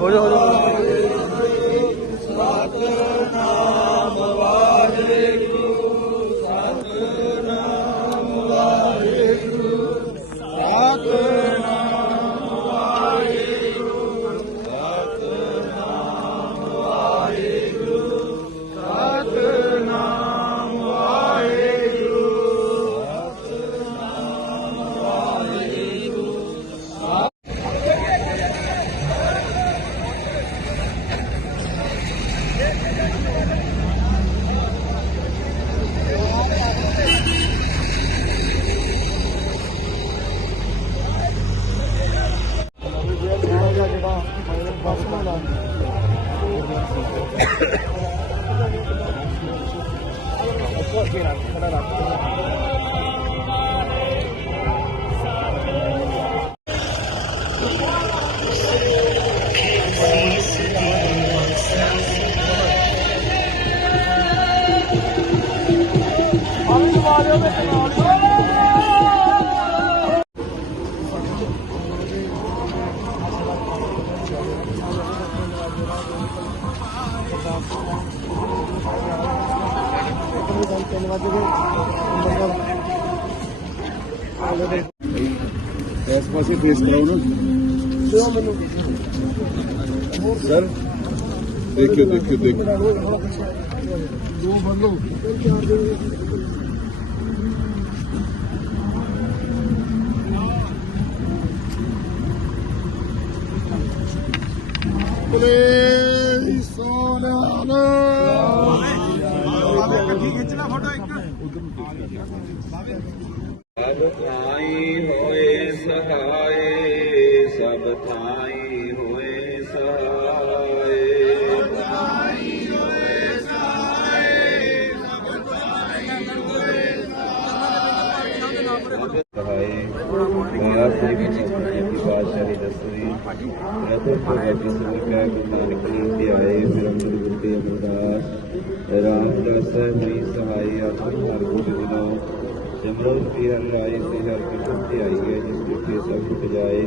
ਹੋ ਜਾ ਹੋ ਜਾ ਇਸ ਪਾਸੇ ਫੇਸ ਕਰਾਓ ਨਾ ਸਰ ਦੇਖਿਓ ਦੇਖਿਓ ਦੇਖਿਓ ਦੋ ਬੰਦੋ ਬਲੇ ਸੋਨਾਨਾ ਸਭ ਥਾਈ ਹੋਏ ਸਹਾਏ ਸਭ ਥਾਈ ਹੋਏ ਸਹਾਏ ਸਹਾਏ ਮਾਇਆ ਸੇ ਵਿੱਚ ਦੀ ਬਾਦਸ਼ਾਹੀ ਦਸਵੀ ਮੈਂ ਤਾਂ ਪੂਰਾ ਜਿਸ ਨੂੰ ਕਹਿ ਗੁਰੂ ਨਾਨਕ ਨਾਮ ਤੇ ਆਏ ਮੇਰਾ ਗੁਰੂ ਗੁਰਦੇ ਅਮਰਦਾਸ ਰਾਮਦਾਸ ਮੇਰੀ ਸਹਾਈ ਆਤਮ ਹਰ ਗੁਰੂ ਦਿਨੋ ਸਿਮਰਨ ਪੀਰ ਰਾਏ ਲਾਈ ਸੇ ਹਰ ਕਿਸਮ ਤੇ ਆਈ ਹੈ, ਜਿਸ ਦੇ ਸਭ ਕੁਝ ਜਾਏ।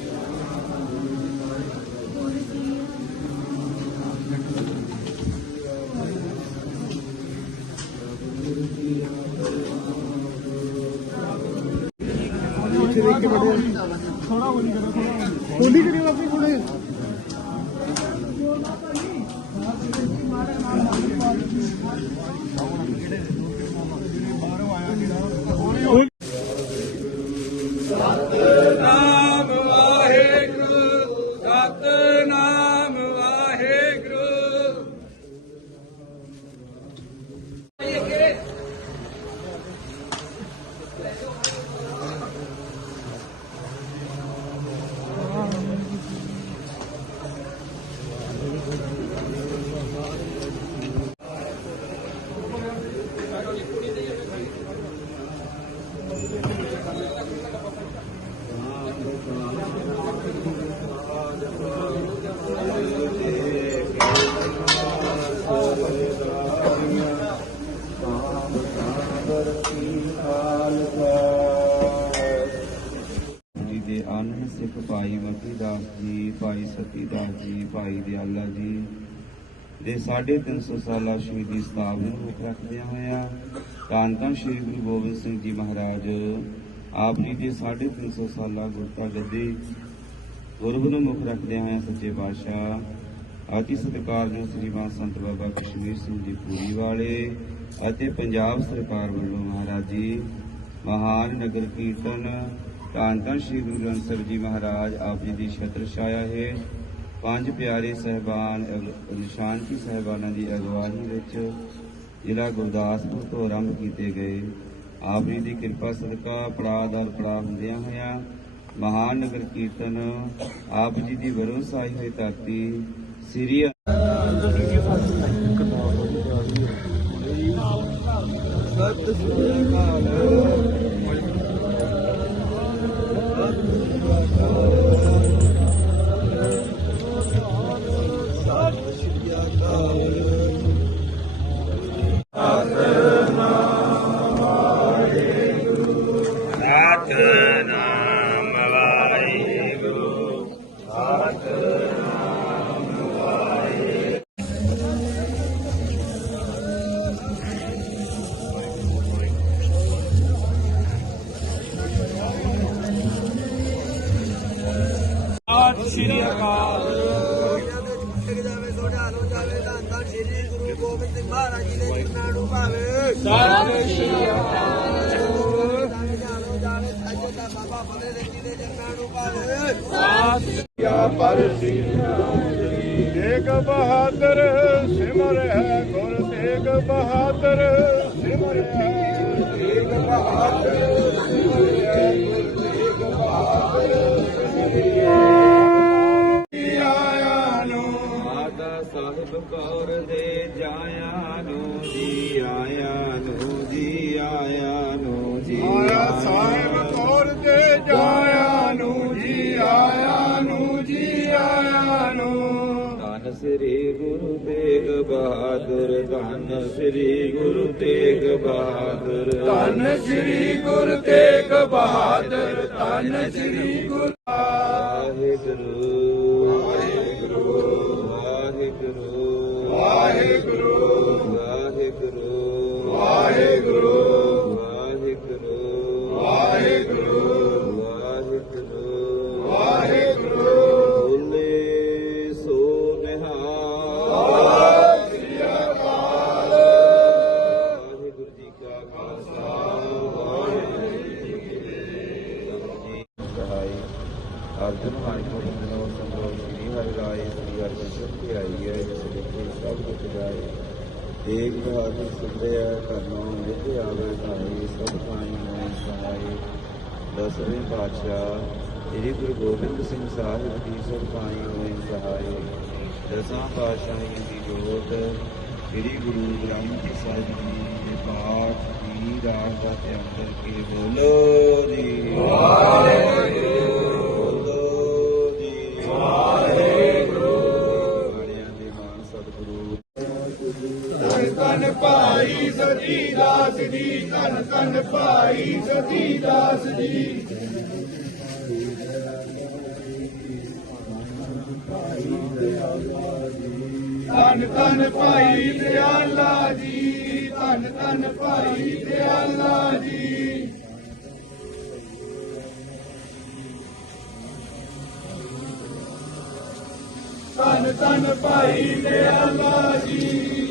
ਦੇਖੋ ਦੇਖ ਕੇ ਬੜੇ ਥੋੜਾ ਹੋਲੀ ਕਰੋ ਥੋੜਾ ਹੋਲੀ ਕਰਿਓ ਆਪਣੀ ਥੋੜੇ ਨਾਮ ਵਾਹਿਗੁਰੂ ਸਤਨਾਮ ਵਾਹਿਗੁਰੂ ਜੀ ਦੇ ਅਨਹ ਸਿੱਖ ਭਾਈ ਮਤੀ ਦਾਸ ਜੀ, ਭਾਈ ਸਤੀ ਦਾਸ ਜੀ, ਭਾਈ ਦਿਆਲਾ ਜੀ ਦੇ 350 ਸਾਲਾ ਸ਼ਹੀਦੀ ਸਤਾਬਦੀ ਨੂੰ ਰੱਖਦਿਆਂ ਹੋਇਆ ਧੰਨ ਧੰਨ ਸ਼੍ਰੀ ਗੁਰੂ ਗੋਬਿੰਦ ਸਿੰਘ ਜੀ ਮਹਾਰਾਜ, ਆਪ ਜੀ ਦੇ 350 ਸਾਲਾ ਗੁਰਤਾ ਗੱਦੀ ਗੁਰਬ ਨੂੰ ਮੁੱਖ ਰੱਖਦਿਆਂ ਹੋਇਆ ਸੱਚੇ ਪਾਤਸ਼ਾਹ ਅਤੀ ਸਤਿਕਾਰਯੋਗ ਸ੍ਰੀਮਾਨ ਸੰਤ ਬਾਬਾ ਕਸ਼ਮੀਰ ਸਿੰਘ ਜੀ ਪੂਰੀ ਵਾਲੇ ਅਤੇ ਪੰਜਾਬ ਸਰਕਾਰ ਵੱਲੋਂ ਮਹਾਰਾਜ ਜੀ, ਮਹਾਨ ਨਗਰ ਕੀਰਤਨ ਧੰਨ ਧੰਨ ਸ਼੍ਰੀ ਗੁਰੂ ਗ੍ਰੰਥ ਸਾਹਿਬ ਜੀ ਮਹਾਰਾਜ, ਆਪ ਜੀ ਦੀ ਛਤਰ ਛਾਇਆ ਹੈ। ਪੰਜ ਪਿਆਰੇ ਸਹਿਬਾਨ ਅਗ- ਨਿਸ਼ਾਨਕੀ ਸਹਿਬਾਨਾਂ ਦੀ ਅਗਵਾਈ ਵਿੱਚ ਜ਼ਿਲ੍ਹਾ ਗੁਰਦਾਸਪੁਰ ਤੋਂ ਆਰੰਭ ਕੀਤੇ ਗਏ। ਆਪ ਜੀ ਦੀ ਕਿਰਪਾ ਸਦਕਾ ਪੜਾਅ ਦਰ ਪੜਾਅ ਹੁੰਦਿਆਂ ਹੋਇਆ ਮਹਾਨ ਨਗਰ ਕੀਰਤਨ ਆਪ ਜੀ ਦੀ ਵਰੋਂ ਸਾਈ ਹੋਈ ਧਰਤੀ ਸ੍ਰੀ ਸ੍ਰੀ ਅਕਾਲ। ਜਾਵੇ ਸੋਢਾ ਨੂੰ ਜਾਵੇ ਧੰਨ ਧੰਨ ਸ੍ਰੀ ਗੁਰੂ ਗੋਬਿੰਦ ਸਿੰਘ ਮਹਾਰਾਜ ਜੀ ਦੇ ਚਰਨਾਂ ਨੂੰ ਭਾਵੇ ਸਤਿ ਸ੍ਰੀ ਜਾਵੇ ਜਾਵੇ ਅਜੋ ਦਾ ਬਾਬਾ ਫਤਿਹ ਸਿੰਘ ਜੀ ਦੇ ਚਰਨਾਂ ਨੂੰ ਭਾਵੇ ਤੇਗ ਬਹਾਦਰ ਸਿਮਰ ਹੈ ਗੁਰ ਤੇਗ ਬਹਾਦਰ ਸਿਮਰ ਹੈ ਤੇਗ ਬਹਾਦਰ ਸਿਮਰ ਹੈ ਕੌਰ ਦੇ ਜਾਇਆ ਨੂੰ ਜੀ ਆਇਆ ਨੂੰ ਜੀ ਆਇਆ ਨੂੰ ਜੀ ਆਇਆ ਸਾਹਿਬ ਕੌਰ ਤੇ ਜਾਇਆ ਨੂੰ ਜੀ ਆਇਆ ਨੂੰ ਜੀ ਆਇਆ ਨੂੰ। ਧੰਨ ਸ੍ਰੀ ਗੁਰੂ ਤੇਗ ਬਹਾਦਰ ਧੰਨ ਸ੍ਰੀ ਗੁਰੂ ਤੇਗ ਬਹਾਦਰ। ਧੰਨ ਸ੍ਰੀ ਗੁਰ ਤੇਗ ਬਹਾਦਰ ਧੰਨ ਸ੍ਰੀ ਗੁਰ ਹੈ ਜਿਸ ਸਭ ਕੁਝ ਜਾਏ ਏਕ ਬਹਾਦਰ ਸੁਭਿਆ ਕਰਨੋ ਨਿਤ ਆਵੇ ਧਾਈ ਸਭ ਪਾਈ ਹੋਏ ਸਹਾਈ ਦਸਵੇਂ ਪਾਤਸ਼ਾਹ ਸ੍ਰੀ ਗੁਰੂ ਗੋਬਿੰਦ ਸਿੰਘ ਸਾਹਿਬ ਜੀ ਸਭ ਪਾਈ ਹੋਏ ਸਹਾਈ ਦਸਾਂ ਪਾਤਸ਼ਾਹੀਆਂ ਦੀ ਜੋਤ, ਸ੍ਰੀ ਗੁਰੂ ਗ੍ਰੰਥ ਸਾਹਿਬ ਜੀ ਦੇ ਪਾਠ ਦੀ ਰਾਗ ਦਾ ਧਿਆਨ ਕੇ ਬੋਲੋ ਜੀ। ਬੋਲੋ ਧੰਨ ਭਾਈ ਸਤੀ ਦਾਸ ਜੀ, ਧੰਨ ਧੰਨ ਭਾਈ ਸਤੀ ਦਾਸ ਜੀ। ਧੰਨ ਧੰਨ ਭਾਈ ਦਿਆਲਾ ਜੀ, ਧੰਨ ਧੰਨ ਭਾਈ ਦਿਆਲਾ ਜੀ। तन तन पाई दे अल्लाह जी